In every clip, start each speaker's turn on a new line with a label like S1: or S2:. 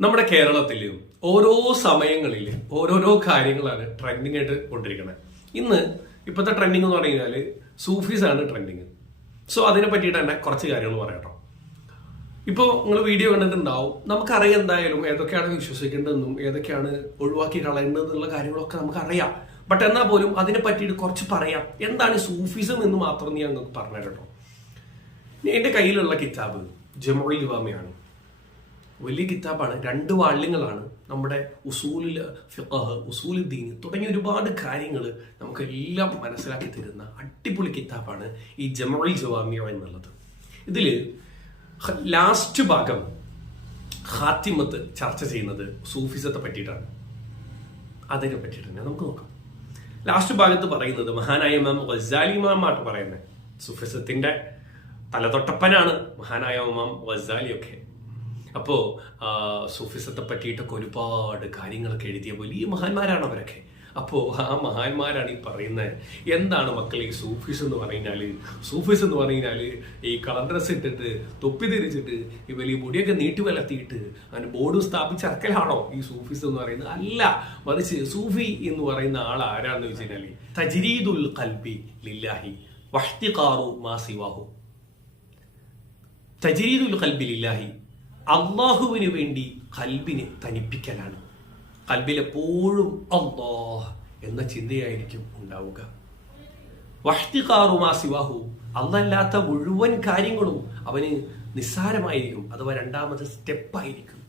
S1: നമ്മുടെ കേരളത്തിൽ ഓരോ സമയങ്ങളിൽ ഓരോരോ കാര്യങ്ങളാണ് ട്രെൻഡിങ് ആയിട്ട് കൊണ്ടിരിക്കുന്നത് ഇന്ന് ഇപ്പോഴത്തെ ട്രെൻഡിങ് എന്ന് പറഞ്ഞു കഴിഞ്ഞാൽ സൂഫീസാണ് ട്രെൻഡിങ് സോ അതിനെ പറ്റിയിട്ട് തന്നെ കുറച്ച് കാര്യങ്ങൾ പറയട്ടോ ഇപ്പോൾ നിങ്ങൾ വീഡിയോ കണ്ടിട്ടുണ്ടാവും. നമുക്കറിയാം എന്തായാലും ഏതൊക്കെയാണ് വിശ്വസിക്കേണ്ടതെന്നും ഏതൊക്കെയാണ് ഒഴിവാക്കി കളയേണ്ടതെന്നുള്ള കാര്യങ്ങളൊക്കെ നമുക്കറിയാം. ബട്ട് എന്നാൽ പോലും അതിനെ പറ്റിയിട്ട് കുറച്ച് പറയാം. എന്താണ് സൂഫിസം എന്ന് മാത്രം ഞാൻ നിങ്ങൾക്ക് പറഞ്ഞു കേട്ടോ. എന്റെ കയ്യിലുള്ള കിതാബ് ജമുൽ ഇവാമയാണ് വലിയ കിതാബാണ്. രണ്ട് വാള്യങ്ങളാണ് നമ്മുടെ ഉസൂലിൽ ഫിഖഹ് ഉസൂൽ ദീൻ തുടങ്ങിയ ഒരുപാട് കാര്യങ്ങൾ നമുക്കെല്ലാം മനസ്സിലാക്കി തരുന്ന അടിപൊളി കിതാബാണ് ഈ ജമറുൽ ജവാമിയ എന്നുള്ളത്. ഇതിൽ ലാസ്റ്റ് ഭാഗം ഹാത്തിമത്ത് ചർച്ച ചെയ്യുന്നത് സൂഫിസത്തെ പറ്റിയിട്ടാണ്. അതിനെ പറ്റിയിട്ട് തന്നെ നമുക്ക് നോക്കാം. ലാസ്റ്റ് ഭാഗത്ത് പറയുന്നത് മഹാനായ ഇമാം ഗസാലി ഇമാമാട്ട് പറയുന്നത്. സൂഫിസത്തിന്റെ തലതൊട്ടപ്പനാണ് മഹാനായ ഇമാം ഗസാലി ഒക്കെ അപ്പോ സൂഫിസത്തെ പറ്റിയിട്ടൊക്കെ ഒരുപാട് കാര്യങ്ങളൊക്കെ എഴുതിയ വലിയ മഹാന്മാരാണ് അവരൊക്കെ. അപ്പോൾ ആ മഹാന്മാരാണ് ഈ പറയുന്നത് എന്താണ് മക്കളെ ഈ സൂഫീസ് എന്ന് പറഞ്ഞാൽ സൂഫീസ് എന്ന് പറഞ്ഞാൽ ഈ കളർ ഡ്രസ് ഇട്ടിട്ട് തൊപ്പി തിരിച്ചിട്ട് ഈ വലിയ മുടിയൊക്കെ നീട്ടി വലർത്തിയിട്ട് അതിന് ബോർഡ് സ്ഥാപിച്ചിറക്കലാണോ ഈ സൂഫീസ് എന്ന് പറയുന്നത്? അല്ല മറിച്ച് സൂഫി എന്ന് പറയുന്ന ആൾ ആരാന്ന് വെച്ച് കഴിഞ്ഞാൽ തജ്രീദുൽ കൽബി ലില്ലാഹി വഹ്തിഖാറു മാ മാസിവാഹു തജരീദുൽ കൽബിലില്ലാഹി അള്ളാഹുവിന് വേണ്ടി കൽബിനെ തനിപ്പിക്കലാണ്. കൽബിലെപ്പോഴും അള്ളാഹ് എന്ന ചിന്തയായിരിക്കും ഉണ്ടാവുക. വഹ്തിഖാറുമാ സിവാഹു അന്നല്ലാത്ത മുഴുവൻ കാര്യങ്ങളും അവന് നിസ്സാരമായിരിക്കും. അഥവാ രണ്ടാമത്തെ സ്റ്റെപ്പായിരിക്കും.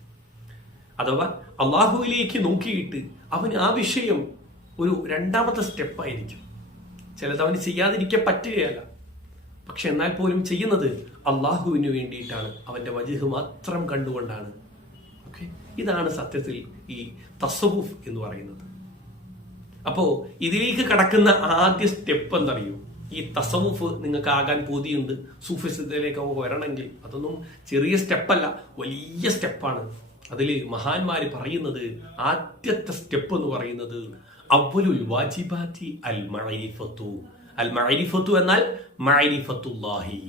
S1: അഥവാ അള്ളാഹുവിലേക്ക് നോക്കിയിട്ട് അവന് ആ വിഷയം ഒരു രണ്ടാമത്തെ സ്റ്റെപ്പായിരിക്കും. ചിലത് അവന് ചെയ്യാതിരിക്കാൻ പറ്റുകയല്ല. പക്ഷെ എന്നാൽ പോലും ചെയ്യുന്നത് അള്ളാഹുവിന് വേണ്ടിയിട്ടാണ്. അവന്റെ വജുഹ് മാത്രം കണ്ടുകൊണ്ടാണ്. ഓക്കെ ഇതാണ് സത്യത്തിൽ ഈ തസവുഫ് എന്ന് പറയുന്നത്. അപ്പോ ഇതിലേക്ക് കടക്കുന്ന ആദ്യ സ്റ്റെപ്പ് എന്തറിയോ? ഈ തസവുഫ് നിങ്ങൾക്ക് ആകാൻ പൂതിയുണ്ട്. സൂഫിസത്തിലേക്ക് വരണമെങ്കിൽ അതൊന്നും ചെറിയ സ്റ്റെപ്പല്ല വലിയ സ്റ്റെപ്പാണ് അതിൽ മഹാന്മാർ പറയുന്നത് ആദ്യത്തെ സ്റ്റെപ്പ് എന്ന് പറയുന്നത് അവലുൽ വാജിബാറ്റി അൽ മഅരിഫത്തു. അൽ മഅരിഫത്തു എന്നാൽ മഅരിഫത്തുല്ലാഹി.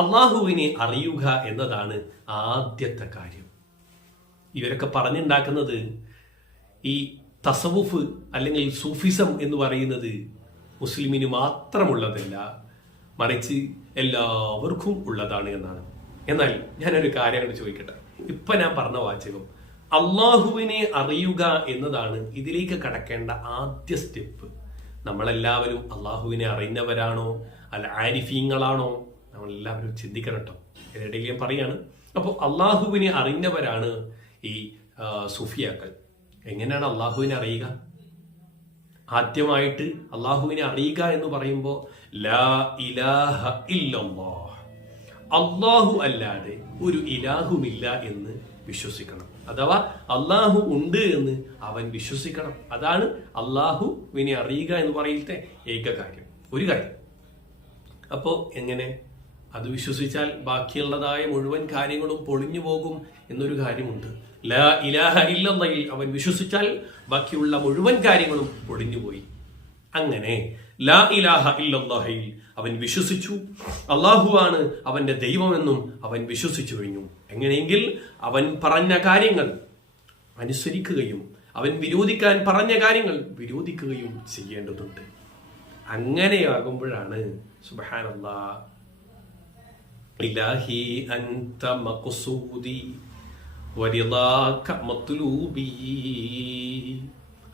S1: അള്ളാഹുവിനെ അറിയുക എന്നതാണ് ആദ്യത്തെ കാര്യം. ഇവരൊക്കെ പറഞ്ഞുണ്ടാക്കുന്നത് ഈ തസവുഫ് അല്ലെങ്കിൽ സൂഫിസം എന്ന് പറയുന്നത് മുസ്ലിമിന് മാത്രമുള്ളതല്ല മറിച്ച് എല്ലാവർക്കും ഉള്ളതാണ് എന്നാണ്. എന്നാൽ ഞാനൊരു കാര്യം കൂടി ചോദിക്കട്ടെ. ഇപ്പൊ ഞാൻ പറഞ്ഞ വാചകം അള്ളാഹുവിനെ അറിയുക എന്നതാണ് ഇതിലേക്ക് കടക്കേണ്ട ആദ്യ സ്റ്റെപ്പ്. നമ്മളെല്ലാവരും അള്ളാഹുവിനെ അറിയുന്നവരാണോ? അല്ല ആരിഫീങ്ങളാണോ? നമ്മളെല്ലാവരും ചിന്തിക്കണം കേട്ടോ ഇതിനിടയിൽ ഞാൻ പറയാണ് അപ്പോൾ അള്ളാഹുവിനെ അറിഞ്ഞവരാണ് ഈ സുഫിയാക്കൾ. എങ്ങനെയാണ് അള്ളാഹുവിനെ അറിയുക? ആദ്യമായിട്ട് അള്ളാഹുവിനെ അറിയുക എന്ന് പറയുമ്പോൾ ലാ ഇലാഹ അള്ളാഹു അല്ലാതെ ഒരു ഇലാഹുമില്ല എന്ന് വിശ്വസിക്കണം. അഥവാ അള്ളാഹു ഉണ്ട് എന്ന് അവൻ വിശ്വസിക്കണം. അതാണ് അള്ളാഹുവിനെ അറിയുക എന്ന് പറയത്തെ ഏക കാര്യം. ഒരു കാര്യം. അപ്പോ എങ്ങനെ? അത് വിശ്വസിച്ചാൽ ബാക്കിയുള്ളതായ മുഴുവൻ കാര്യങ്ങളും പൊളിഞ്ഞു പോകും എന്നൊരു കാര്യമുണ്ട്. ലാ ഇലാഹ ഇല്ലെന്നയിൽ അവൻ വിശ്വസിച്ചാൽ ബാക്കിയുള്ള മുഴുവൻ കാര്യങ്ങളും പൊളിഞ്ഞുപോയി അങ്ങനെ ലാ ഇലാഹ ഇല്ലല്ലാഹയിൽ അവൻ വിശ്വസിച്ചു. അള്ളാഹുവാണ് അവന്റെ ദൈവമെന്നും അവൻ വിശ്വസിച്ചു കഴിഞ്ഞു. എങ്ങനെയെങ്കിൽ അവൻ പറഞ്ഞ കാര്യങ്ങൾ അനുസരിക്കുകയും അവൻ വിരോധിക്കാൻ പറഞ്ഞ കാര്യങ്ങൾ വിരോധിക്കുകയും ചെയ്യേണ്ടതുണ്ട്. അങ്ങനെയാകുമ്പോഴാണ് സുബഹാനല്ലാ ഇലാഹി അൻത മത്ലൂബി.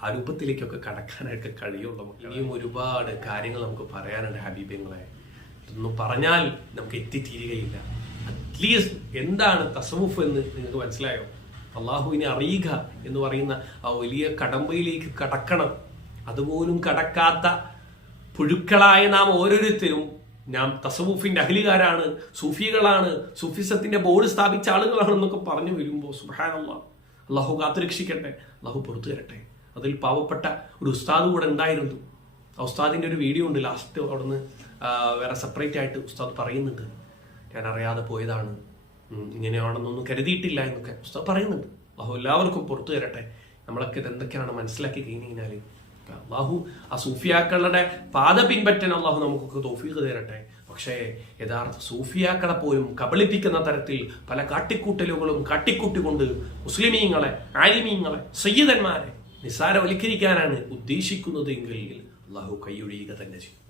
S1: ആ രൂപത്തിലേക്കൊക്കെ കടക്കാനായിട്ട് കഴിയുള്ളൂ. ഇനിയും ഒരുപാട് കാര്യങ്ങൾ നമുക്ക് പറയാനുണ്ട് ഹബീബങ്ങളെ. ഇതൊന്നും പറഞ്ഞാൽ നമുക്ക് എത്തിത്തീരുകയില്ല. അറ്റ്ലീസ്റ്റ് എന്താണ് തസവുഫ് എന്ന് നിങ്ങൾക്ക് മനസ്സിലായോ? അള്ളാഹുവിനെ അറിയുക എന്ന് പറയുന്ന ആ വലിയ കടമ്പയിലേക്ക് കടക്കണം. അതുപോലും കടക്കാത്ത പുഴുക്കളായ നാം ഓരോരുത്തരും നാം തസവുഫിന്റെ അഖിലുകാരാണ് സൂഫികളാണ് സൂഫിസത്തിന്റെ ബോർഡ് സ്ഥാപിച്ച ആളുകളാണെന്നൊക്കെ പറഞ്ഞു വരുമ്പോൾ സുഹാനുള്ള അള്ളാഹു കാത്തുരക്ഷിക്കട്ടെ അള്ളാഹു പുറത്തു തരട്ടെ. അതിൽ പാവപ്പെട്ട ഒരു ഉസ്താദ് കൂടെ ഉണ്ടായിരുന്നു. ആ ഉസ്താദിന്റെ ഒരു വീഡിയോ ഉണ്ട് ലാസ്റ്റ് അവിടുന്ന് വേറെ സെപ്പറേറ്റ് ആയിട്ട് ഉസ്താദ് പറയുന്നുണ്ട്. ഞാൻ പോയതാണ്. ഇങ്ങനെയാണെന്നൊന്നും കരുതിയിട്ടില്ല എന്നൊക്കെ പുസ്തകം പറയുന്നുണ്ട്. അള്ളാഹു എല്ലാവർക്കും പുറത്തു തരട്ടെ. നമ്മളൊക്കെ ഇത് എന്തൊക്കെയാണ് മനസ്സിലാക്കി കഴിഞ്ഞു കഴിഞ്ഞാൽ അള്ളാഹു ആ സൂഫിയാക്കളുടെ പാത പിൻപറ്റാൻ അള്ളാഹു നമുക്കൊക്കെ തോഫീക്ക് തരട്ടെ. പക്ഷേ യഥാർത്ഥ സൂഫിയാക്കളെ പോലും കബളിപ്പിക്കുന്ന തരത്തിൽ പല കാട്ടിക്കൂട്ടലുകളും കാട്ടിക്കൂട്ടിക്കൊണ്ട് മുസ്ലിമീങ്ങളെ ആലിമീങ്ങളെ സയ്യിദന്മാരെ നിസ്സാരവൽക്കരിക്കാനാണ് ഉദ്ദേശിക്കുന്നത് എങ്കിൽ അള്ളാഹു കൈയൊഴിയുക തന്നെ ചെയ്യും.